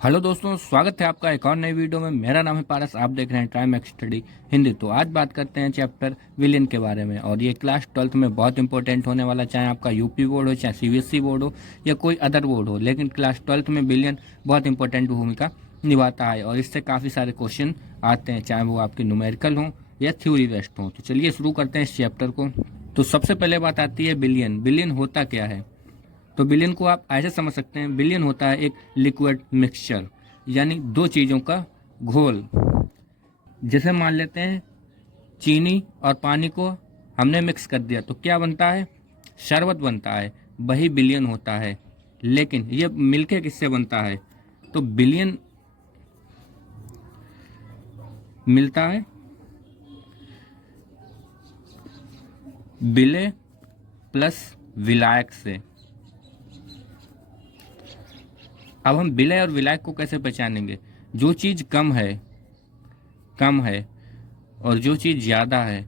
Hello दोस्तों, स्वागत है आपका एक और नई वीडियो में। मेरा नाम है पारस, आप देख रहे हैं टाइम एक्स स्टडी हिंदी। तो आज बात करते हैं चैप्टर विलियन के बारे में। और ये क्लास 12th में बहुत इंपॉर्टेंट होने वाला, चाहे आपका यूपी बोर्ड हो, चाहे सीबीएसई बोर्ड हो या कोई अदर बोर्ड हो, लेकिन क्लास 12th में विलियन बहुत इंपॉर्टेंट भूमिका निभाता है और इससे काफ़ी सारे क्वेश्चन आते हैं, चाहे वो आपके न्यूमेरिकल हों या थ्योरी बेस्ड हों। तो चलिए शुरू करते हैं इस चैप्टर को। तो सबसे पहले बात आती है बिलियन। बिलियन होता क्या है? तो बिलियन को आप ऐसे समझ सकते हैं, बिलियन होता है एक लिक्विड मिक्सचर, यानी दो चीज़ों का घोल। जैसे मान लेते हैं चीनी और पानी को हमने मिक्स कर दिया तो क्या बनता है? शरबत बनता है, वही बिलियन होता है। लेकिन ये मिलके किससे बनता है? तो बिलियन मिलता है विलय प्लस विलायक से। अब हम विलय और विलायक को कैसे पहचानेंगे? जो चीज़ कम है और जो चीज़ ज़्यादा है,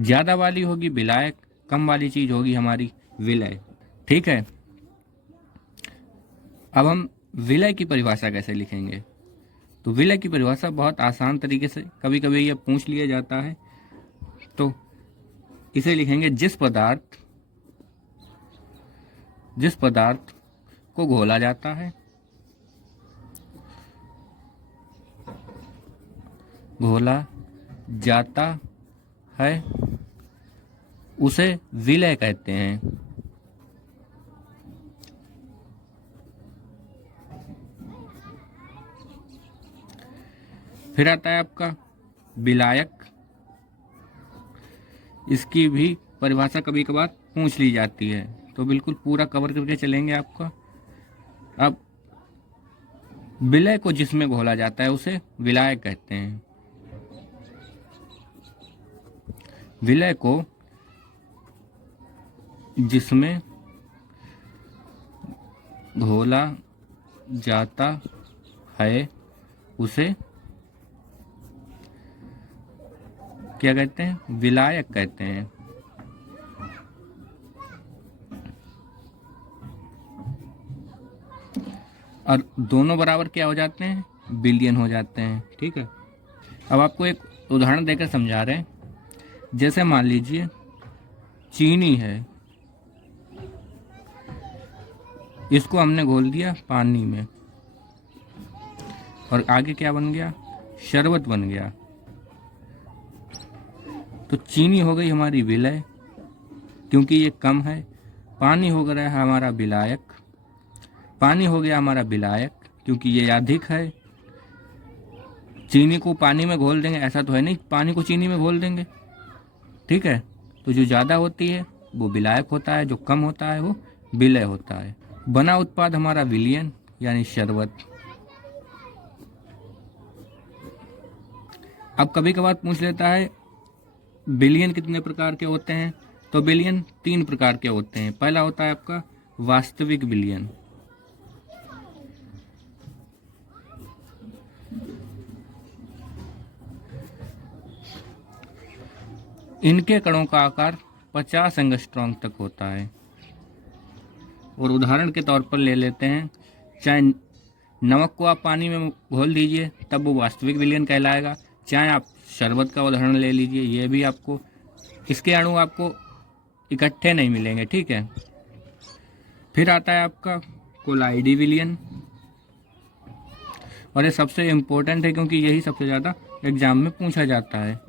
ज़्यादा वाली होगी विलायक, कम वाली चीज़ होगी हमारी विलय। ठीक है। अब हम विलय की परिभाषा कैसे लिखेंगे? तो विलय की परिभाषा बहुत आसान तरीके से, कभी कभी ये पूछ लिया जाता है, तो इसे लिखेंगे जिस पदार्थ को घोला जाता है उसे विलय कहते हैं। फिर आता है आपका विलायक। इसकी भी परिभाषा कभी कभार पूछ ली जाती है, तो बिल्कुल पूरा कवर करके चलेंगे आपका। अब विलय को जिसमें घोला जाता है उसे विलायक कहते हैं। विलय को जिसमें घोला जाता है उसे क्या कहते हैं? विलायक कहते हैं। और दोनों बराबर क्या हो जाते हैं? बिलियन हो जाते हैं। ठीक है। अब आपको एक उदाहरण देकर समझा रहे हैं। जैसे मान लीजिए चीनी है, इसको हमने घोल दिया पानी में और आगे क्या बन गया? शरबत बन गया। तो चीनी हो गई हमारी विलय क्योंकि ये कम है। पानी हो गया है हमारा विलायक, पानी हो गया हमारा विलायक क्योंकि ये अधिक है। चीनी को पानी में घोल देंगे ऐसा तो है नहीं, पानी को चीनी में घोल देंगे। ठीक है। तो जो ज़्यादा होती है वो विलायक होता है, जो कम होता है वो विलय होता है। बना उत्पाद हमारा विलियन यानी शरबत। अब कभी कभार पूछ लेता है बिलियन कितने प्रकार के होते हैं? तो बिलियन 3 प्रकार के होते हैं। पहला होता है आपका वास्तविक बिलियन। इनके कणों का आकार 50 एंगस्ट्रॉम तक होता है। और उदाहरण के तौर पर ले लेते हैं, चाहे नमक को आप पानी में घोल दीजिए तब वो वास्तविक विलियन कहलाएगा। चाहे आप शरबत का उदाहरण ले लीजिए, ये भी आपको इसके अणु आपको इकट्ठे नहीं मिलेंगे। ठीक है। फिर आता है आपका कोलाइडी विलियन, और ये सबसे इम्पोर्टेंट है क्योंकि यही सबसे ज़्यादा एग्जाम में पूछा जाता है।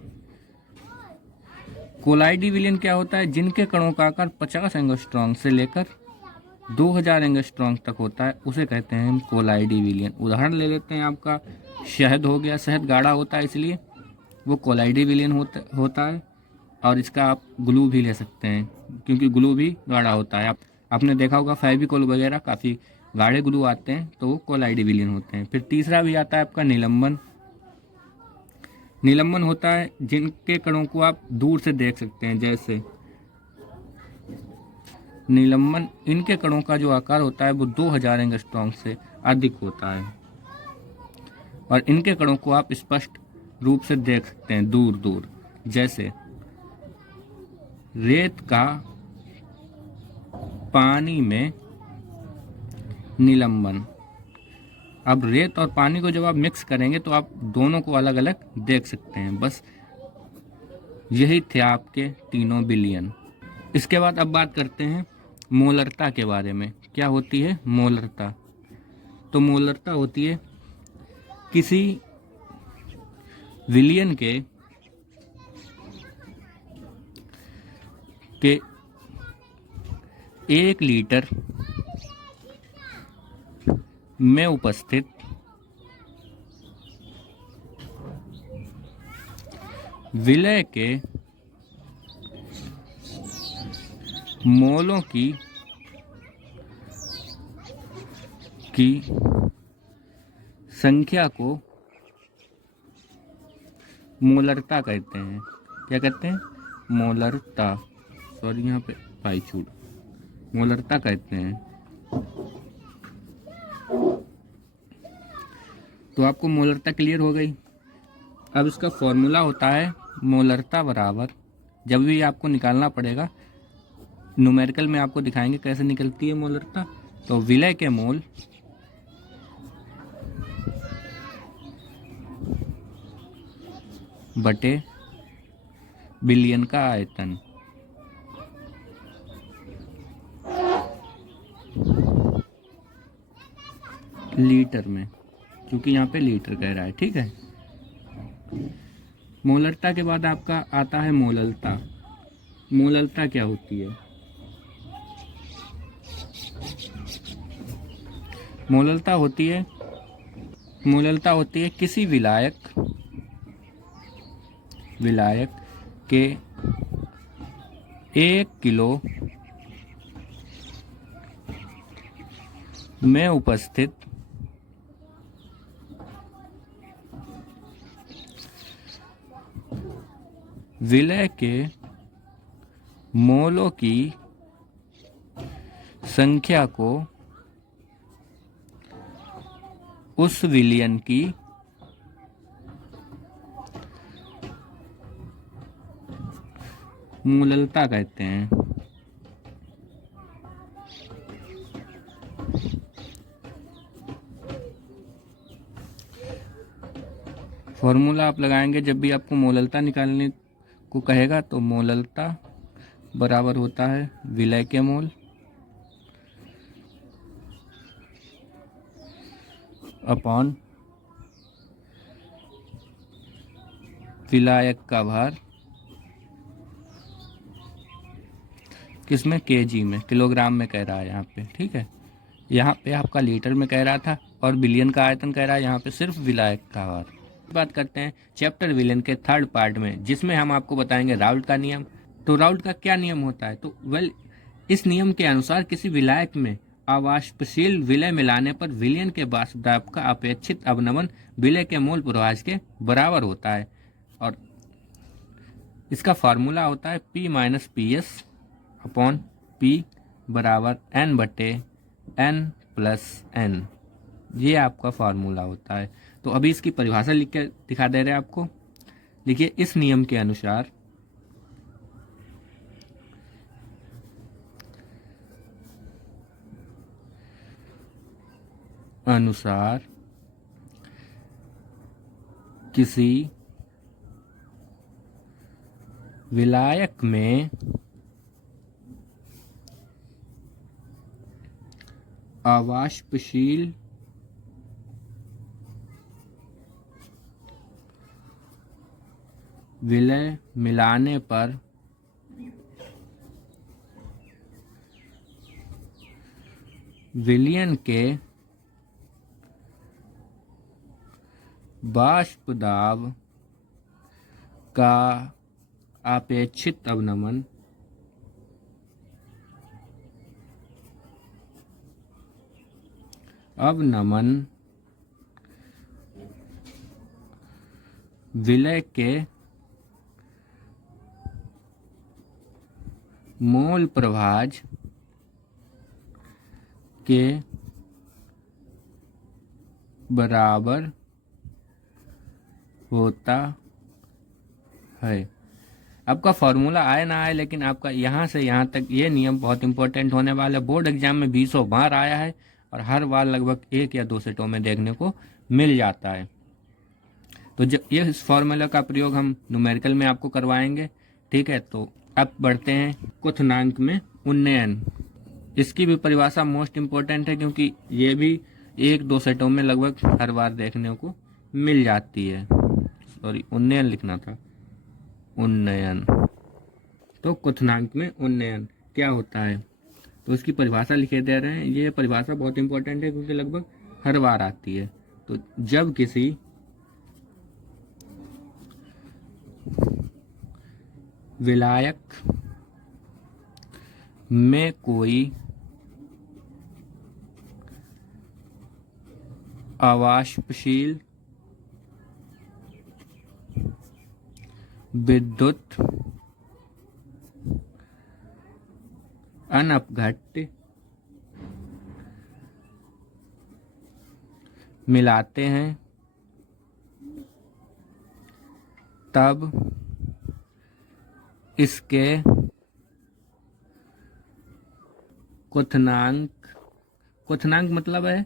कोलाइडी विलियन क्या होता है? जिनके कणों का आकार 50 एंगस्ट्रॉम से लेकर 2000 एंगस्ट्रॉम तक होता है उसे कहते हैं कोलाइडी विलियन। उदाहरण ले लेते हैं आपका शहद हो गया। शहद गाढ़ा होता है इसलिए वो कोलाइडी विलियन होता है। और इसका आप ग्लू भी ले सकते हैं क्योंकि ग्लू भी गाढ़ा होता है। आपने देखा होगा फेविकोल वगैरह काफ़ी गाढ़े ग्लू आते हैं तो वो कोलाइडी विलियन होते हैं। फिर तीसरा भी आता है आपका निलंबन। निलंबन होता है जिनके कणों को आप दूर से देख सकते हैं। जैसे निलंबन, इनके कणों का जो आकार होता है वो 2000 एंगस्ट्रॉम से अधिक होता है और इनके कणों को आप स्पष्ट रूप से देख सकते हैं दूर दूर। जैसे रेत का पानी में निलंबन। अब रेत और पानी को जब आप मिक्स करेंगे तो आप दोनों को अलग अलग देख सकते हैं। बस यही थे आपके तीनों बिलियन। इसके बाद अब बात करते हैं मोलरता के बारे में। क्या होती है मोलरता? तो मोलरता होती है किसी विलियन के 1 लीटर में उपस्थित विलय के मोलों की संख्या को मोलरता कहते हैं। क्या कहते हैं? मोलरता। सॉरी, यहाँ पे पाई छूट, मोलरता कहते हैं। तो आपको मोलरता क्लियर हो गई। अब इसका फॉर्मूला होता है मोलरता बराबर, जब भी आपको निकालना पड़ेगा न्यूमेरिकल में आपको दिखाएंगे कैसे निकलती है मोलरता। तो विलय के मोल बटे बिलियन का आयतन। लीटर में, क्योंकि यहाँ पे लीटर कह रहा है। ठीक है। मोलरता के बाद आपका आता है मोललता। मोललता क्या होती है? मोललता होती है किसी विलायक के 1 किलो में उपस्थित विलय के मोलों की संख्या को उस विलियन की मोललता कहते हैं। फॉर्मूला आप लगाएंगे जब भी आपको मोललता निकालने को कहेगा, तो मोललता बराबर होता है विलय के मोल अपॉन विलायक का भार, किसमें? केजी में, किलोग्राम में कह रहा है यहाँ पे। ठीक है। यहाँ पे आपका लीटर में कह रहा था और बिलियन का आयतन कह रहा है, यहाँ पे सिर्फ विलायक का भार। बात करते हैं चैप्टर विलियन के 3rd पार्ट में, जिसमें हम आपको बताएंगे राउल्ट का नियम। तो राउल्ट का क्या नियम होता है? तो इस नियम के अनुसार किसी विलायक में अवाष्पशील विलय मिलाने पर विलियन के वाष्प दाब का अपेक्षित अवनमन विलय के मोल प्रवाह के बराबर होता है। और इसका फार्मूला होता है P minus PS upon P बराबर N/N+N। ये आपका फार्मूला होता है। तो अभी इसकी परिभाषा लिख के दिखा दे रहे हैं आपको। लिखिए, इस नियम के अनुसार किसी विलायक में अवाष्पशील विलय मिलाने पर विलियन के वाष्प दाब का अपेक्षित अवनमन विलय के मोल प्रभाज के बराबर होता है। आपका फॉर्मूला आए ना आए, लेकिन आपका यहाँ से यहाँ तक ये नियम बहुत इंपॉर्टेंट होने वाला है। बोर्ड एग्जाम में 20 बार आया है और हर बार लगभग 1 या 2 सेटों में देखने को मिल जाता है। तो जब ये इस फॉर्मूला का प्रयोग हम न्यूमेरिकल में आपको करवाएंगे, ठीक है। तो अब बढ़ते हैं क्वथनांक में उन्नयन। इसकी भी परिभाषा मोस्ट इम्पोर्टेंट है, क्योंकि ये भी 1-2 सेटों में लगभग हर बार देखने को मिल जाती है। सॉरी, उन्नयन लिखना था, उन्नयन। तो क्वथनांक में उन्नयन क्या होता है, तो इसकी परिभाषा लिखे दे रहे हैं। ये परिभाषा बहुत इंपॉर्टेंट है, क्योंकि लगभग हर बार आती है। तो जब किसी विलायक में कोई अवाष्पशील विद्युत अनपघट्य मिलाते हैं, तब इसके क्वथनांक, क्वथनांक मतलब है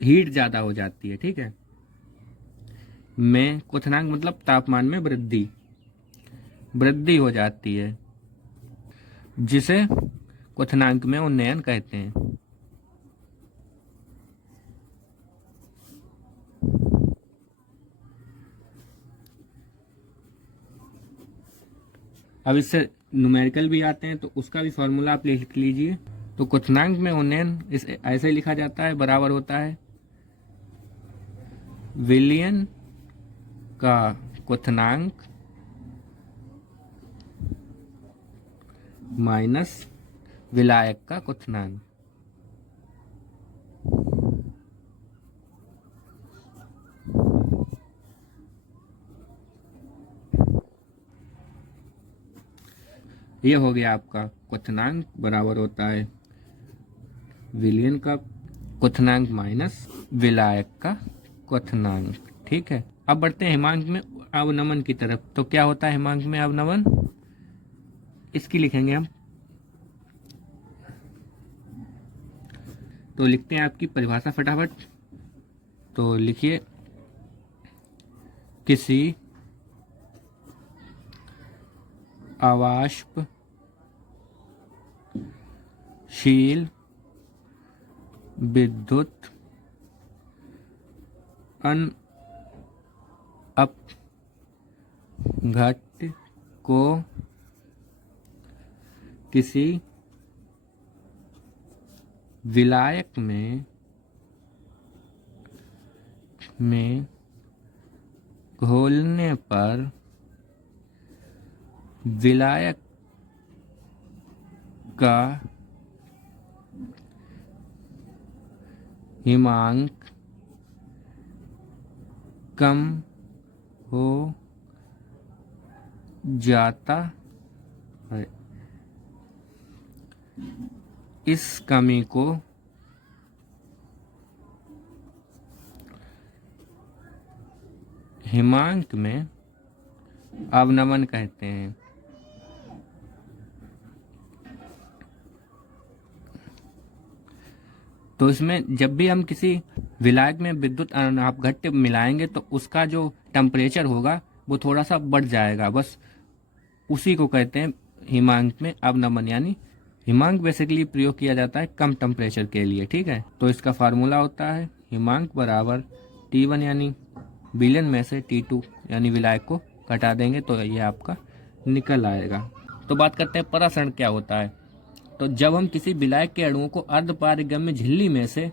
हीट ज़्यादा हो जाती है, ठीक है। में क्वथनांक मतलब तापमान में वृद्धि हो जाती है, जिसे क्वथनांक में उन्नयन कहते हैं। अब इससे न्यूमेरिकल भी आते हैं, तो उसका भी फॉर्मूला आप लिख लीजिए। तो क्वथनांक में उन्नयन इस ऐसे लिखा जाता है, बराबर होता है विलयन का क्वथनांक माइनस विलायक का क्वथनांक। ये हो गया आपका क्वथनांक बराबर होता है विलयन का क्वथनांक माइनस विलायक का क्वथनांक, ठीक है। अब बढ़ते हैं हिमांक में अवनमन की तरफ। तो क्या होता है हिमांक में अवनमन, इसकी लिखेंगे हम। तो लिखते हैं आपकी परिभाषा फटाफट। तो लिखिए, किसी अवाष्पशील विद्युत अनपघट्य को किसी विलायक में घोलने पर विलायक का हिमांक कम हो जाता है। इस कमी को हिमांक में अवनमन कहते हैं। तो इसमें जब भी हम किसी विलायक में विद्युत अपघट्य मिलाएंगे, तो उसका जो टेम्परेचर होगा वो थोड़ा सा बढ़ जाएगा, बस उसी को कहते हैं हिमांक में अवनमन। यानी हिमांक बेसिकली प्रयोग किया जाता है कम टेम्परेचर के लिए, ठीक है। तो इसका फार्मूला होता है हिमांक बराबर T1 यानी विलयन में से T2 यानी विलायक को घटा देंगे, तो ये आपका निकल आएगा। तो बात करते हैं परासरण क्या होता है। तो जब हम किसी विलायक के अणुओं को अर्धपारगम्य झिल्ली में से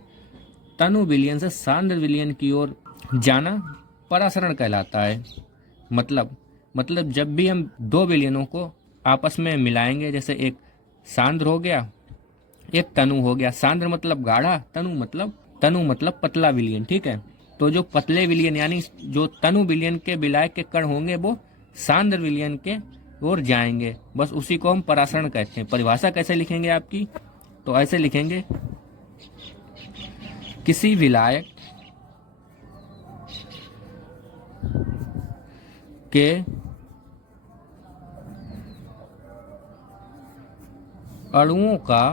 तनु विलयन से सांद्र विलयन की ओर जाना परासरण कहलाता है। मतलब जब भी हम दो विलयनों को आपस में मिलाएंगे, जैसे एक सांद्र हो गया, एक तनु हो गया। सांद्र मतलब गाढ़ा, तनु मतलब पतला विलयन, ठीक है। तो जो पतले विलयन यानी जो तनु विलयन के विलायक के कण होंगे वो सांद्र विलयन के ओर जाएंगे, बस उसी को हम परासरण कहते हैं। परिभाषा कैसे लिखेंगे आपकी, तो ऐसे लिखेंगे, किसी विलायक के अणुओं का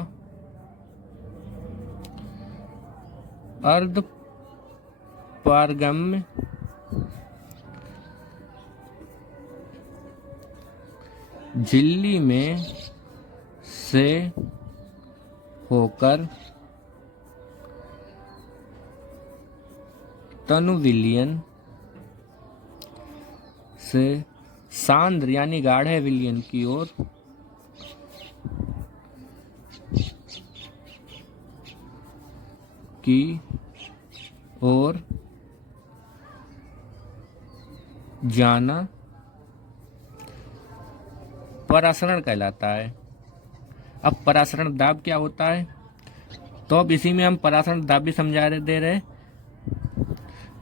अर्ध पारगम्य झिल्ली में से होकर तनु विलयन से सांद्र यानी गाढ़े विलयन की ओर जाना परासरण कहलाता है। अब परासरण दाब क्या होता है, तो अब इसी में हम परासरण दाब भी समझा दे रहे।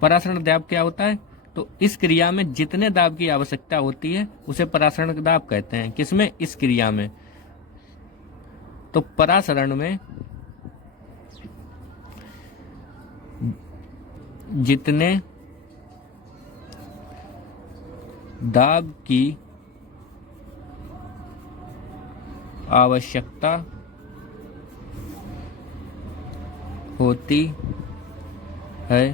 परासरण दाब क्या होता है, तो इस क्रिया में जितने दाब की आवश्यकता होती है उसे परासरण दाब कहते हैं। किसमें, इस क्रिया में। तो परासरण में जितने दाब की आवश्यकता होती है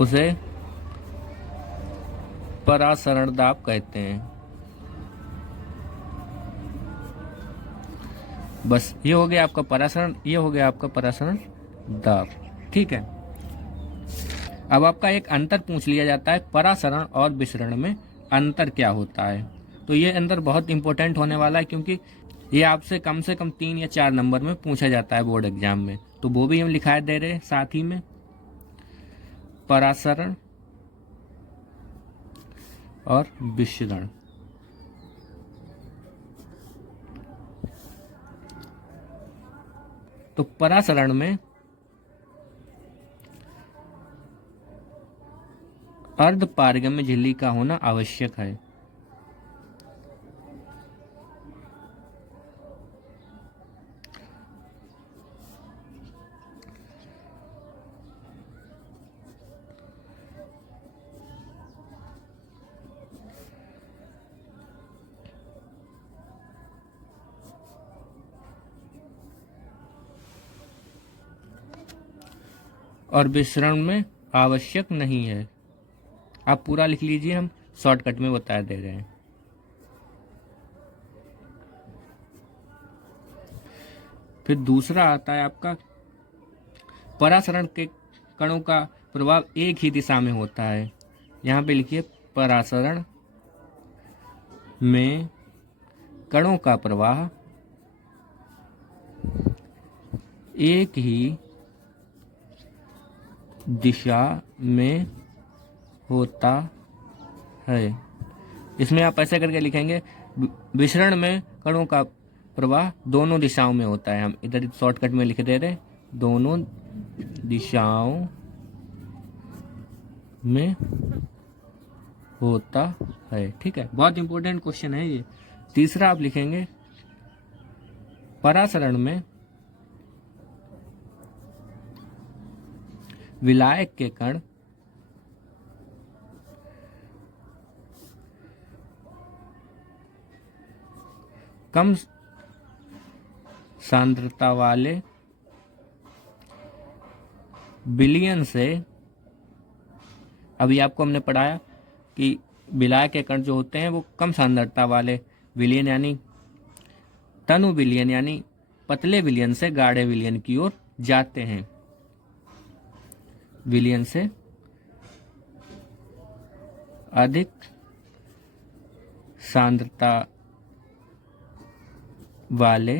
उसे परासरण दाब कहते हैं। बस ये हो गया आपका परासरण, ये हो गया आपका परासरण दाब। ठीक है। अब आपका एक अंतर पूछ लिया जाता है, परासरण और विसरण में अंतर क्या होता है। तो ये अंतर बहुत इंपॉर्टेंट होने वाला है, क्योंकि ये आपसे कम से कम 3 या 4 नंबर में पूछा जाता है बोर्ड एग्जाम में। तो वो भी हम लिखा दे रहे हैं साथ ही में, परासरण और विसरण। तो परासरण में अर्ध पारगम्य झिल्ली का होना आवश्यक है। और विसरण में आवश्यक नहीं है। आप पूरा लिख लीजिए, हम शॉर्टकट में बता दे रहे हैं। फिर दूसरा आता है आपका, परासरण के कणों का प्रभाव एक ही दिशा में होता है। यहाँ पे लिखिए, परासरण में कणों का प्रवाह एक ही दिशा में होता है। इसमें आप ऐसे करके लिखेंगे, विसरण में कणों का प्रवाह दोनों दिशाओं में होता है। हम इधर शॉर्टकट में लिख दे रहे, दोनों दिशाओं में होता है। ठीक है, बहुत इंपॉर्टेंट क्वेश्चन है ये। तीसरा आप लिखेंगे, परासरण में विलायक के कण कम सांद्रता वाले विलयन से, अभी आपको हमने पढ़ाया कि विलायक के कण जो होते हैं वो कम सांद्रता वाले विलयन यानी तनु विलयन यानी पतले विलयन से गाढ़े विलयन की ओर जाते हैं। विलयन से अधिक सांद्रता वाले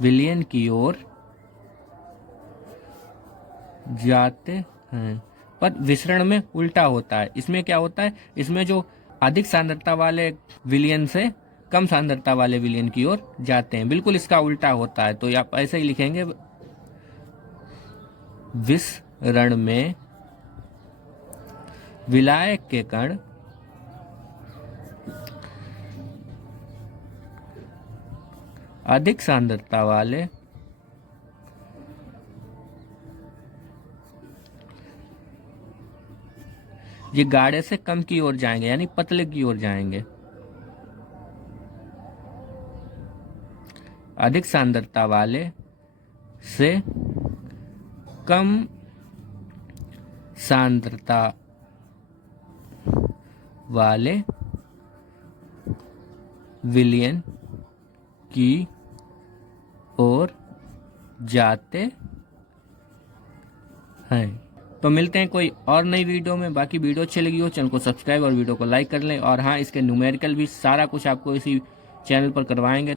विलयन की ओर जाते हैं। पर विसरण में उल्टा होता है। इसमें क्या होता है, इसमें जो अधिक सांद्रता वाले विलयन से कम सांद्रता वाले विलयन की ओर जाते हैं, बिल्कुल इसका उल्टा होता है। तो आप ऐसे ही लिखेंगे, विसरण में विलायक के कण अधिक सांद्रता वाले ये गाढ़े से कम की ओर जाएंगे यानी पतले की ओर जाएंगे। अधिक सांद्रता वाले से कम सांद्रता वाले विलयन की ओर जाते हैं। तो मिलते हैं कोई और नई वीडियो में। बाकी वीडियो अच्छी लगी हो चैनल को सब्सक्राइब और वीडियो को लाइक कर लें। और हाँ, इसके न्यूमेरिकल भी सारा कुछ आपको इसी चैनल पर करवाएंगे।